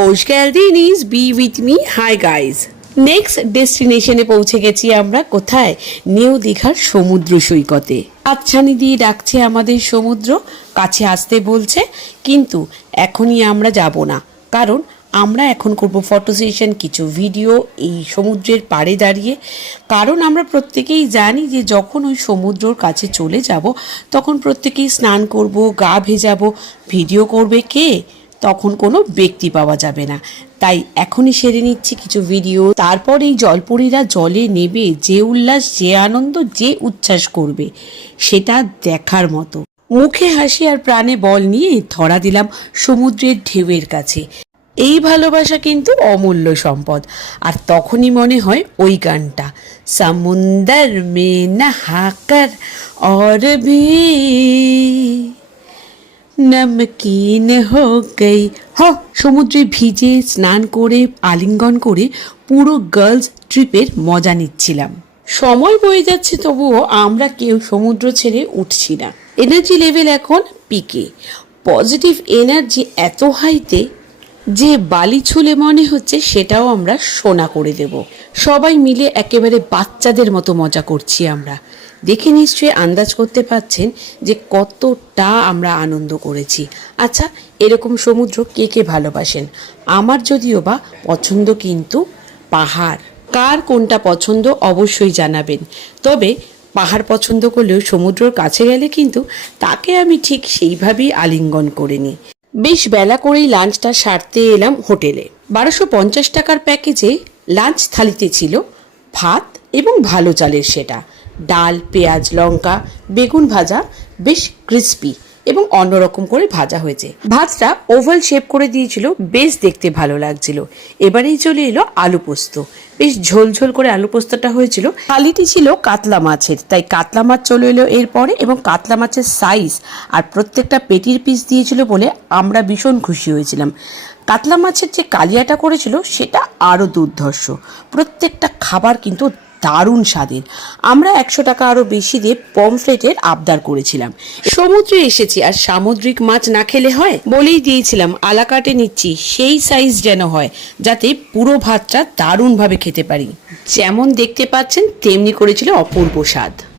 হোশ গ্যালদিনিস be with me. Hi guys, next ডেস্টিনেশনে পৌঁছে গেছি আমরা। কোথায়? নিউ দীঘার সমুদ্র সৈকতে। আচ্ছানি দিয়ে ডাকছে আমাদের সমুদ্র, কাছে আসতে বলছে, কিন্তু এখনই আমরা যাব না, কারণ আমরা এখন করব ফটো সেশন, কিছু ভিডিও এই সমুদ্রের পাড়ে দাঁড়িয়ে। কারণ আমরা প্রত্যেকেই জানি যে যখন ওই সমুদ্রর কাছে চলে যাব তখন প্রত্যেকেই স্নান করব, গা ভেজাবো, ভিডিও করবে কে? তখন কোনো ব্যক্তি পাওয়া যাবে না। তাই এখনই সেরে নিচ্ছি কিছু ভিডিও। তারপর এই জলপরীরা জলে নেবে যে উল্লাস, যে আনন্দ, যে উচ্ছ্বাস করবে, সেটা দেখার মতো। মুখে হাসি আর প্রাণে বল নিয়ে ধরা দিলাম সমুদ্রের ঢেউয়ের কাছে। এই ভালোবাসা কিন্তু অমূল্য সম্পদ। আর তখনই মনে হয় ওই গানটা, সমুন্দর মে নহাকর और भी নমকিন হো গই। সমুদ্রে ভিজে স্নান করে আলিঙ্গন করে পুরো গার্লস ট্রিপের মজা নিচ্ছিলাম। সময় বয়ে যাচ্ছে, তবুও আমরা কেউ সমুদ্র ছেড়ে উঠছি না। এনার্জি লেভেল এখন পিকে, পজিটিভ এনার্জি এত হাইতে যে বালি ছুলে মনে হচ্ছে সেটাও আমরা সোনা করে দেব। সবাই মিলে একেবারে বাচ্চাদের মতো মজা করছি আমরা। দেখে নিশ্চয়ই আন্দাজ করতে পারছেন যে কতটা আমরা আনন্দ করেছি। আচ্ছা, এরকম সমুদ্র কে কে ভালোবাসেন? আমার যদিও বা পছন্দ কিন্তু পাহাড়। কার কোনটা পছন্দ অবশ্যই জানাবেন। তবে পাহাড় পছন্দ করলেও সমুদ্রের কাছে গেলে কিন্তু তাকে আমি ঠিক সেইভাবেই আলিঙ্গন করে নিই। বেশ বেলা করেই লাঞ্চটা সারতে এলাম হোটেলে। 1250 টাকার প্যাকেজে লাঞ্চ থালিতে ছিল ভাত এবং ভালো চালের সেটা, ডাল, পেঁয়াজ, লঙ্কা, বেগুন ভাজা, বেশ ক্রিস্পি এবং অন্যরকম করে ভাজা হয়েছে। ভাতটা ওভাল শেপ করে দিয়েছিল, বেশ দেখতে ভালো লাগছিল। এবারেই চলে এলো আলু পোস্ত, বেশ ঝোলঝোল করে আলু পোস্তটা হয়েছিল। থালিটি ছিল কাতলা মাছের, তাই কাতলা মাছ চলে এলো এরপরে, এবং কাতলা মাছের সাইজ আর প্রত্যেকটা পেটির পিস দিয়েছিল বলে আমরা ভীষণ খুশি হয়েছিলাম। কাতলা মাছের যে কালিয়াটা করেছিল সেটা আরও দুর্ধর্ষ। প্রত্যেকটা খাবার কিন্তু দারুণ স্বাদের। আমরা 100 টাকা আরও বেশি দিয়ে পমফ্রেটের আবদার করেছিলাম। সমুদ্রে এসেছি আর সামুদ্রিক মাছ না খেলে হয়? বলেই দিয়েছিলাম আলাকাটে নিচ্ছি, সেই সাইজ যেন হয়, যাতে পুরো ভাতটা দারুণভাবে খেতে পারি। যেমন দেখতে পাচ্ছেন তেমনি করেছিল অপূর্ব স্বাদ।